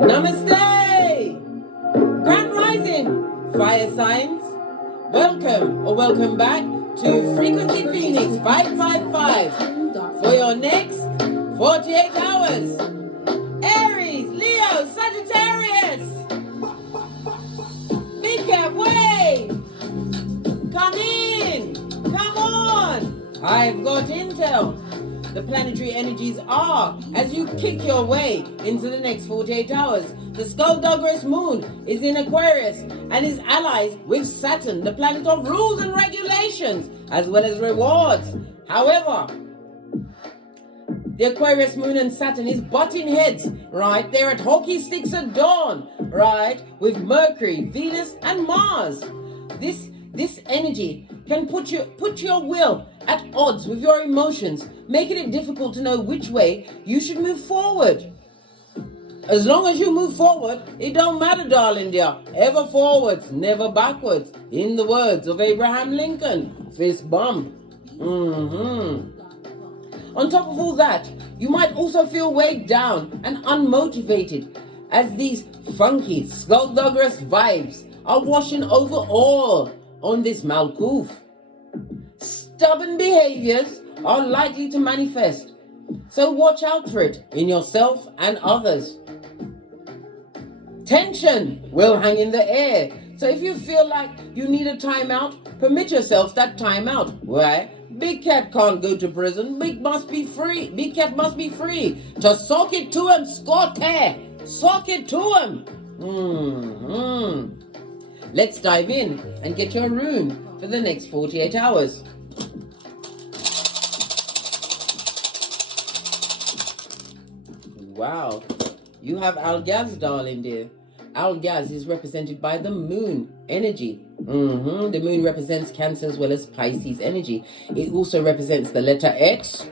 Namaste! Grand Rising, fire signs. Welcome or welcome back to Frequency Phoenix 555 for your next 48 hours. Aries, Leo, Sagittarius. Big cap wave. Come in. Come on. I've got intel. The planetary energies are as you kick your way into the next 48 hours. The Skullduggerous moon is in Aquarius and is allies with Saturn, the planet of rules and regulations, as well as rewards. However, the Aquarius moon and Saturn is butting heads, right? They're at hockey sticks at dawn, right? With Mercury, Venus, and Mars. This energy can put your will at odds with your emotions, making it difficult to know which way you should move forward. As long as you move forward, it don't matter, darling dear. Ever forwards, never backwards. In the words of Abraham Lincoln, fist bump. On top of all that, you might also feel weighed down and unmotivated as these funky, skullduggerous vibes are washing over all on this Malkuth. Stubborn behaviors are likely to manifest, so watch out for it in yourself and others. Tension will hang in the air, so if you feel like you need a timeout, permit yourself that timeout. Why? Big Cat can't go to prison. Big must be free. Big Cat must be free. Just sock it to him, Scott Hair. Sock it to him. Let's dive in and get your rune for the next 48 hours. Wow, you have Algaz, darling dear. Algaz is represented by the moon energy. The moon represents Cancer as well as Pisces energy. It also represents the letter X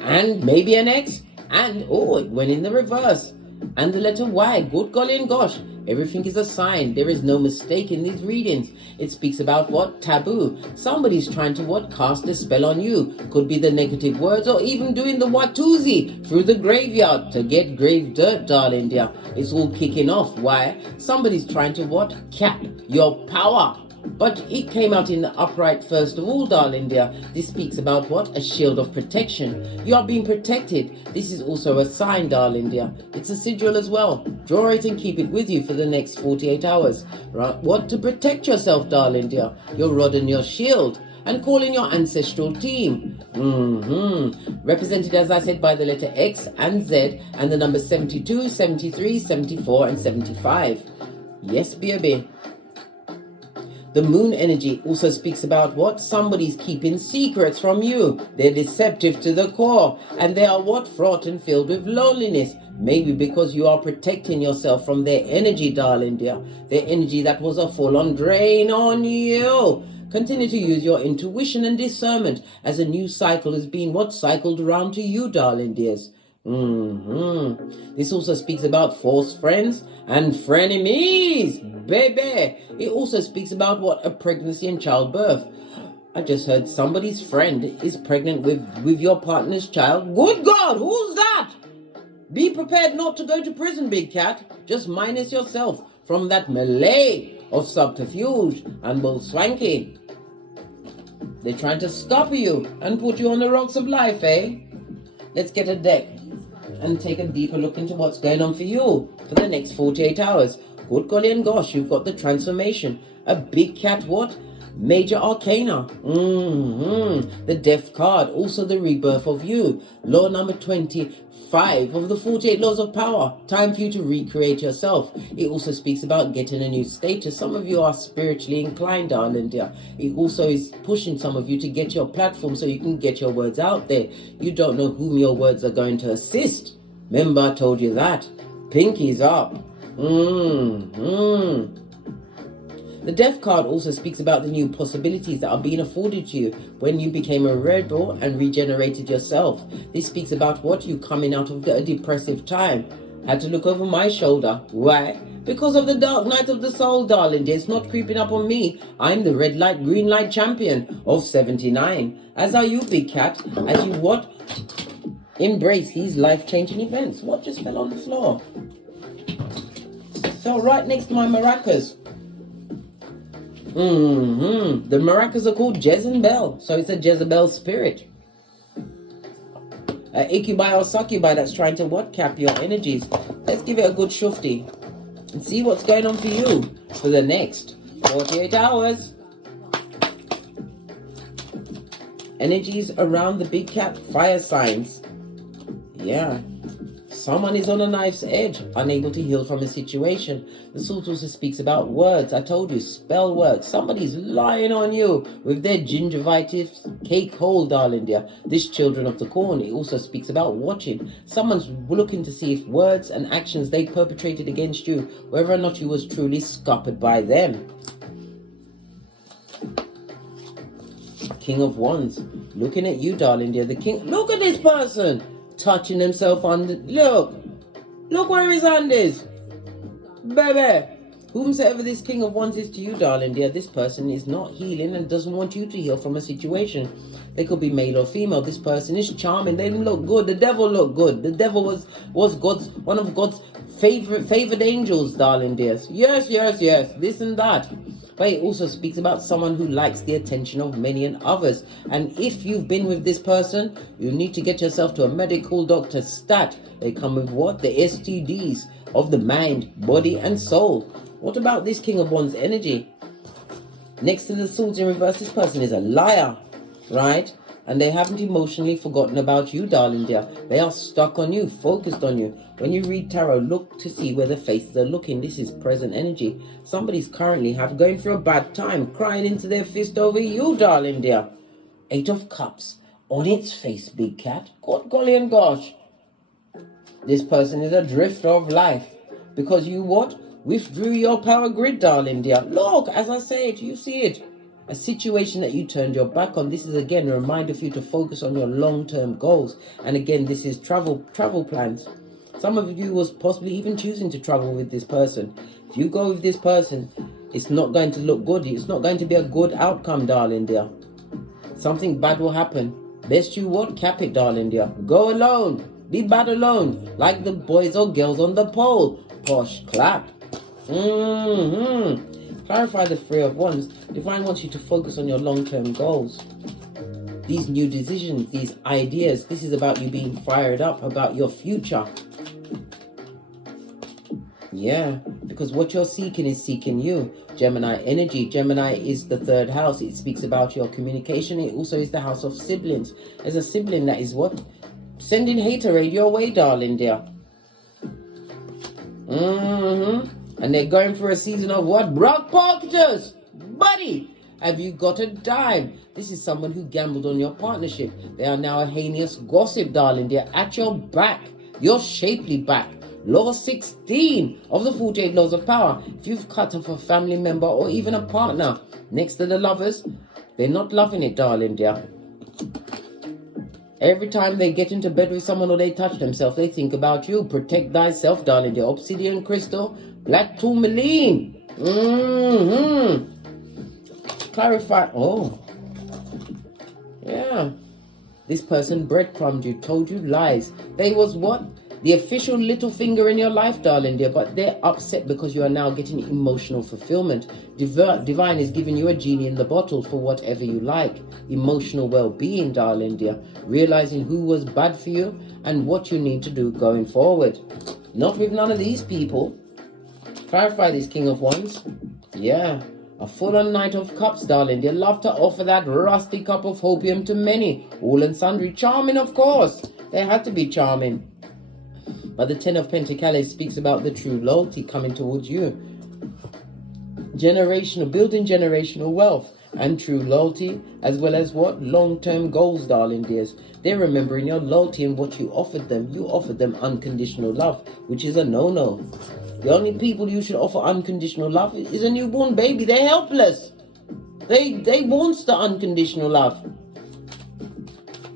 and maybe an X, and it went in the reverse. And the letter Y, good golly and gosh, everything is a sign. There is no mistake in these readings. It speaks about what? Taboo. Somebody's trying to cast a spell on you. Could be the negative words or even doing the Watusi through the graveyard to get grave dirt, darling dear. It's all kicking off. Why? Somebody's trying to cap your power. But it came out in the upright first of all, darling dear. This speaks about a shield of protection. You are being protected. This is also a sign, darling dear. It's a sigil as well. Draw it and keep it with you for the next 48 hours. Right? What to protect yourself, darling dear? Your rod and your shield. And call in your ancestral team. Represented, as I said, by the letter X and Z and the numbers 72, 73, 74, and 75. Yes, baby. The moon energy also speaks about somebody's keeping secrets from you. They're deceptive to the core, and they are fraught and filled with loneliness. Maybe because you are protecting yourself from their energy, darling dear. Their energy that was a full-on drain on you. Continue to use your intuition and discernment as a new cycle is being cycled around to you, darling dears. This also speaks about false friends and frenemies, baby. It also speaks about a pregnancy and childbirth. I just heard somebody's friend is pregnant with your partner's child. Good God, who's that? Be prepared not to go to prison, Big Cat. Just minus yourself from that melee of subterfuge and bull swanky. They're trying to scupper you and put you on the rocks of life, eh? Let's get a deck and take a deeper look into what's going on for you for the next 48 hours. Good golly and gosh, you've got the transformation. A Big Cat Major Arcana. The Death card. Also the rebirth of you. Law number 25 of the 48 laws of power. Time for you to recreate yourself. It also speaks about getting a new status. Some of you are spiritually inclined, darling dear. It also is pushing some of you to get your platform so you can get your words out there. You don't know whom your words are going to assist. Remember, I told you that. Pinkies up. The Death card also speaks about the new possibilities that are being afforded to you when you became a rebel and regenerated yourself. This speaks about you coming out of a depressive time. Had to look over my shoulder. Why? Because of the dark night of the soul, darling. It's not creeping up on me. I'm the red light, green light champion of 79. As are you, Big Cat. As you Embrace these life-changing events. What just fell on the floor? So right next to my maracas. The maracas are called Jezebel. So it's a Jezebel spirit. Ikibai or Sakubai that's trying to what? Cap your energies. Let's give it a good shufti. And see what's going on for you for the next 48 hours. Energies around the big cat, fire signs. Yeah. Someone is on a knife's edge, unable to heal from a situation. The sword also speaks about words. I told you, spell work. Somebody's lying on you with their gingivitis cake hole, darling dear. This children of the corn. It also speaks about watching. Someone's looking to see if words and actions they perpetrated against you, whether or not you was truly scuppered by them. King of Wands. Looking at you, darling dear. The king. Look at this person. Touching himself on the... Look where his hand is. Baby. Whomsoever this King of Wands is to you, darling dear, this person is not healing and doesn't want you to heal from a situation. They could be male or female. This person is charming. They look good. The devil looked good. The devil was one of God's favored angels, darling dears. Yes. This and that. But it also speaks about someone who likes the attention of many and others. And if you've been with this person, you need to get yourself to a medical doctor stat. They come with what? The STDs of the mind, body and soul. What about this King of Wands energy? Next to the swords in reverse, this person is a liar, right? And they haven't emotionally forgotten about you, darling dear. They are stuck on you, focused on you. When you read tarot, look to see where the faces are looking. This is present energy. Somebody's currently going through a bad time, crying into their fist over you, darling dear. 8 of Cups. On its face, big cat. God, golly and gosh. This person is a drifter of life. Because you what? Withdrew your power grid, darling dear. Look, as I say it, you see it. A situation that you turned your back on. This is again a reminder for you to focus on your long-term goals. And again, this is travel plans. Some of you was possibly even choosing to travel with this person. If you go with this person, it's not going to look good. It's not going to be a good outcome, darling dear. Something bad will happen. Best you what? Cap it, darling dear. Go alone. Be bad alone. Like the boys or girls on the pole. Posh clap. Clarify the Three of Wands. Divine wants you to focus on your long-term goals. These new decisions, these ideas. This is about you being fired up about your future. Yeah, because what you're seeking is seeking you. Gemini energy. Gemini is the 3rd house. It speaks about your communication. It also is the house of siblings. There's a sibling that is what? Sending haterade your way, darling dear. And they're going for a season of what? Brock pocketers. Buddy, have you got a dime? This is someone who gambled on your partnership. They are now a heinous gossip, darling dear. At your back. Your shapely back. Law 16 of the 48 laws of power. If you've cut off a family member or even a partner next to the lovers, they're not loving it, darling dear. Every time they get into bed with someone or they touch themselves, they think about you. Protect thyself, darling dear. Obsidian crystal, black tourmaline. Clarify. Oh. Yeah. This person breadcrumbed you, told you lies. They was what? The official little finger in your life, darling dear, but they're upset because you are now getting emotional fulfillment. Divine is giving you a genie in the bottle for whatever you like. Emotional well-being, darling dear. Realizing who was bad for you and what you need to do going forward. Not with none of these people. Clarify this King of Wands. Yeah. A full-on Knight of Cups, darling dear. Love to offer that rusty cup of hopium to many. All and sundry. Charming, of course. They had to be charming. But the 10 of Pentacles speaks about the true loyalty coming towards you. Building generational wealth and true loyalty, as well as what? Long-term goals, darling dears. They're remembering your loyalty and what you offered them. You offered them unconditional love, which is a no-no. The only people you should offer unconditional love is a newborn baby. They're helpless. They want the unconditional love.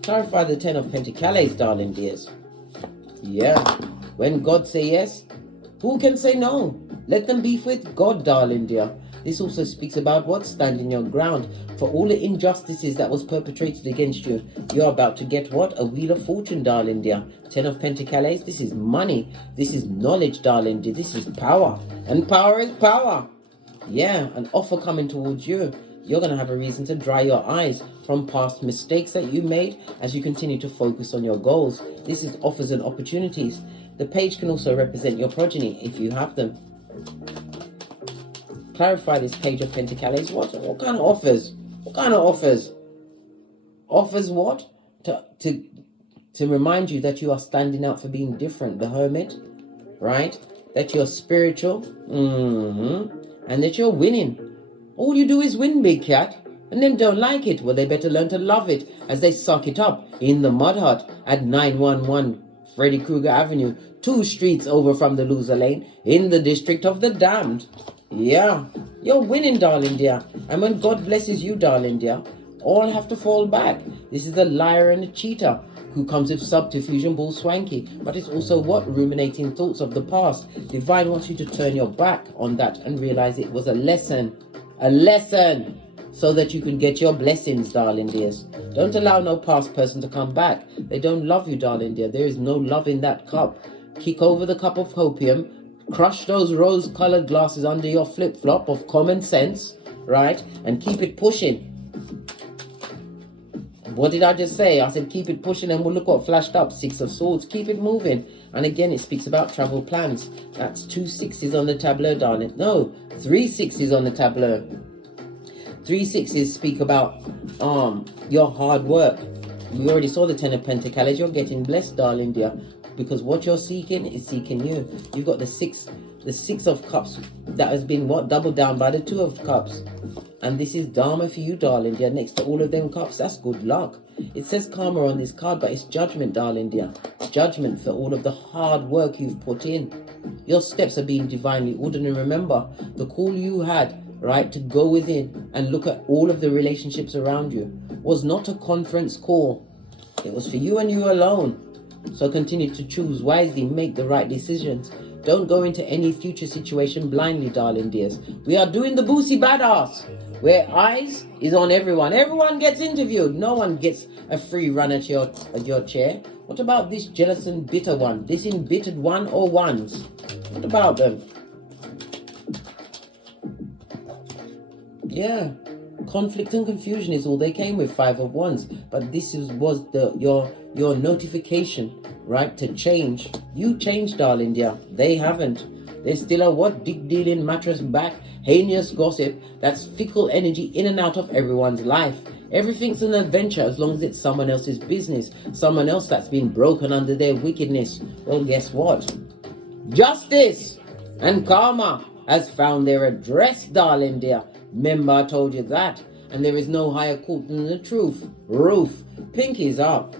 Clarify the 10 of Pentacles, darling dears. Yeah. When God say yes, who can say no? Let them be with God, darling dear. This also speaks about what? Standing your ground. For all the injustices that was perpetrated against you, you're about to get what? A wheel of fortune, darling dear. 10 of Pentacles, this is money. This is knowledge, darling dear. This is power. And power is power. Yeah, an offer coming towards you. You're going to have a reason to dry your eyes from past mistakes that you made as you continue to focus on your goals. This is offers and opportunities. The page can also represent your progeny if you have them. Clarify this page of Pentacles. What kind of offers? What kind of offers? Offers what? To remind you that you are standing out for being different. The Hermit, right? That you're spiritual. And that you're winning. All you do is win, big cat. And then don't like it. Well, they better learn to love it as they suck it up in the mud hut at 911 Freddy Krueger Avenue, 2 streets over from the loser lane in the district of the damned. Yeah, you're winning, darling dear. And when God blesses you, darling dear, all have to fall back. This is a liar and a cheater who comes with subterfuge and bull swanky. But it's also what? Ruminating thoughts of the past. Divine wants you to turn your back on that and realize it was a lesson. A lesson. So that you can get your blessings, darling dears. Don't allow no past person to come back. They don't love you, darling dear. There is no love in that cup. Kick over the cup of hopium. Crush those rose-colored glasses under your flip-flop of common sense, right? And keep it pushing. What did I just say? I said keep it pushing, and we'll look what flashed up. 6 of Swords. Keep it moving. And again, it speaks about travel plans. That's 2 6s on the tableau, darling. No, 3 6s on the tableau. 3 6s speak about your hard work. We already saw the 10 of Pentacles. You're getting blessed, darling dear. Because what you're seeking is seeking you. You've got the 6 of Cups that has been what? Doubled down by the 2 of Cups. And this is Dharma for you, darling dear. Next to all of them cups, that's good luck. It says karma on this card, but it's judgment, darling dear. It's judgment for all of the hard work you've put in. Your steps are being divinely ordered. And remember, the call you had, right, to go within and look at all of the relationships around you was not a conference call. It was for you and you alone. So continue to choose wisely, make the right decisions. Don't go into any future situation blindly, darling dears. We are doing the Boosie Badass, where eyes is on everyone. Everyone gets interviewed. No one gets a free run at your chair. What about this jealous and bitter one? This embittered one or ones? What about them? Yeah. Conflict and confusion is all they came with. 5 of Wands. But this was your notification, right, to change. You changed, darling dear. They haven't. There's still a what? Dick-dealing, mattress back, heinous gossip. That's fickle energy in and out of everyone's life. Everything's an adventure as long as it's someone else's business. Someone else that's been broken under their wickedness. Well, guess what? Justice and karma has found their address, darling dear. Remember, I told you that. And there is no higher court than the truth. Roof. Pinkies up.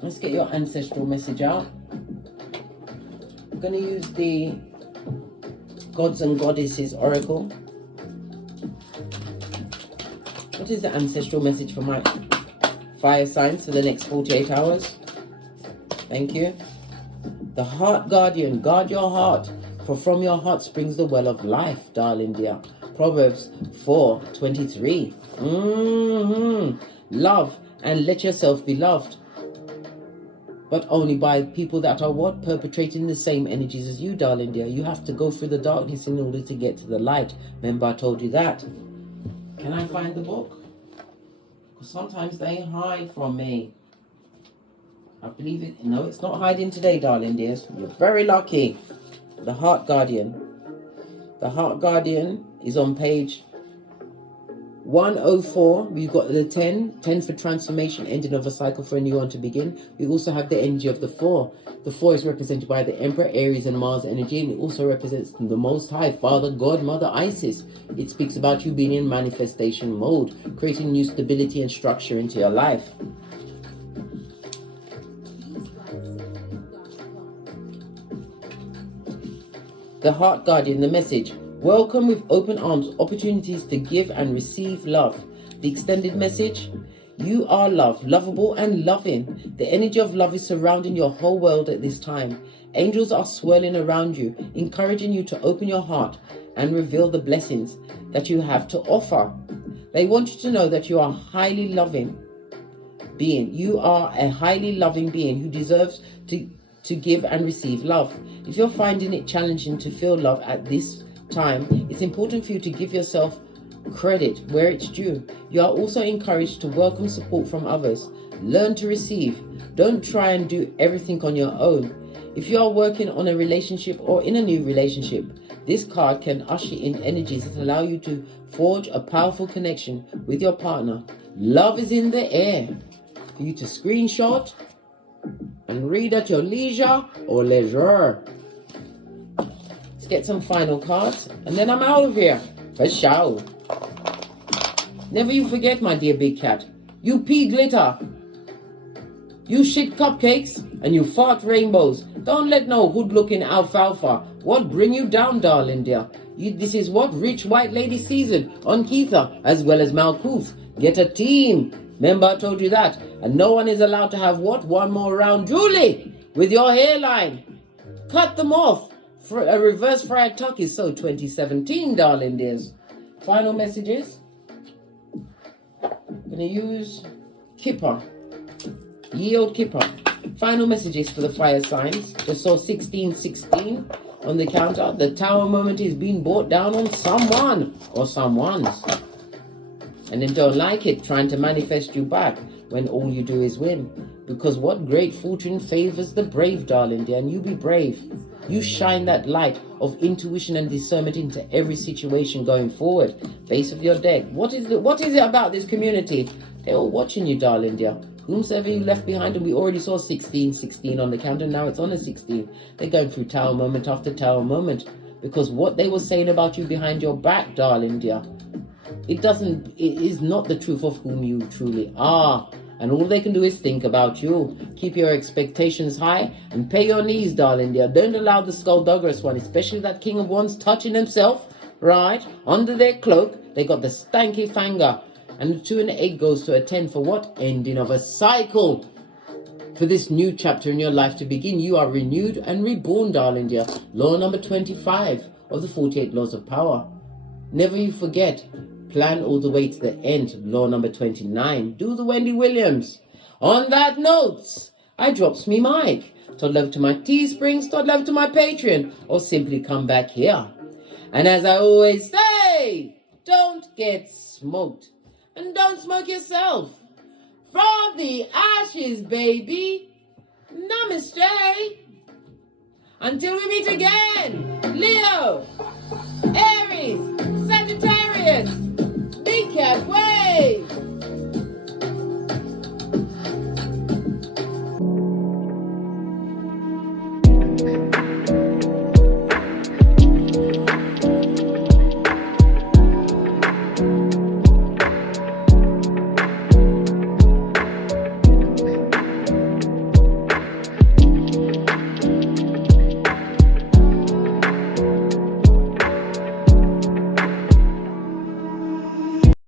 Let's get your ancestral message out. I'm going to use the Gods and Goddesses Oracle. What is the ancestral message for my fire signs for the next 48 hours? Thank you. The Heart Guardian. Guard your heart. For from your heart springs the well of life, darling dear. Proverbs 4:23. Love and let yourself be loved. But only by people that are what? Perpetrating the same energies as you, darling dear. You have to go through the darkness in order to get to the light. Remember, I told you that. Can I find the book? Because sometimes they hide from me. I believe it. No, it's not hiding today, darling dears. You're very lucky. The Heart Guardian. The Heart Guardian is on page 104. We've got the 10 for transformation, ending of a cycle for a new one to begin. We also have the energy of the 4. The 4 is represented by the Emperor, Aries and Mars energy, and it also represents the Most High, Father, God, Mother, Isis. It speaks about you being in manifestation mode, creating new stability and structure into your life. The Heart Guardian, the message. Welcome with open arms, opportunities to give and receive love. The extended message. You are love, lovable and loving. The energy of love is surrounding your whole world at this time. Angels are swirling around you, encouraging you to open your heart and reveal the blessings that you have to offer. They want you to know that you are a highly loving being. You are a highly loving being who deserves to give and receive love. If you're finding it challenging to feel love at this time, it's important for you to give yourself credit where it's due. You are also encouraged to welcome support from others. Learn to receive. Don't try and do everything on your own. If you are working on a relationship or in a new relationship, this card can usher in energies that allow you to forge a powerful connection with your partner. Love is in the air for you to screenshot and read at your leisure or leisure. Let's get some final cards and then I'm out of here. For sure. Never you forget, my dear big cat. You pea glitter. You shit cupcakes and you fart rainbows. Don't let no hood-looking alfalfa what bring you down, darling dear. This is what rich white lady season on Keitha as well as Malkuth. Get a team. Remember I told you that. And no one is allowed to have what? One more round. Julie, with your hairline. Cut them off. For a reverse fried tuck is so 2017, darling dears. Final messages. I'm going to use Kipper. Ye old Kipper. Final messages for the fire signs. Just saw 1616 on the counter. The tower moment is being brought down on someone or someone's. And then don't like it, trying to manifest you back when all you do is win. Because what great fortune favors the brave, darling dear, and you be brave. You shine that light of intuition and discernment into every situation going forward. Base of your deck. What is it about this community? They're all watching you, darling dear. Whomsoever you left behind, and we already saw 1616 on the counter, now it's on a 16. They're going through tower moment after tower moment. Because what they were saying about you behind your back, darling dear, it is not the truth of whom you truly are. And all they can do is think about you. Keep your expectations high and pay your knees, darling dear. Don't allow the skullduggerous one, especially that King of Wands, touching himself, right, under their cloak. They got the stanky finger. And the 2 and the 8 goes to a 10 for what? Ending of a cycle. For this new chapter in your life to begin, you are renewed and reborn, darling dear. Law number 25 of the 48 laws of power. Never you forget. Plan all the way to the end. Law number 29. Do the Wendy Williams. On that note, I drops me mic. Todd love to my Teesprings, Todd love to my Patreon, or simply come back here. And as I always say, don't get smoked. And don't smoke yourself. From the ashes, baby. Namaste. Until we meet again. Leo, Aries,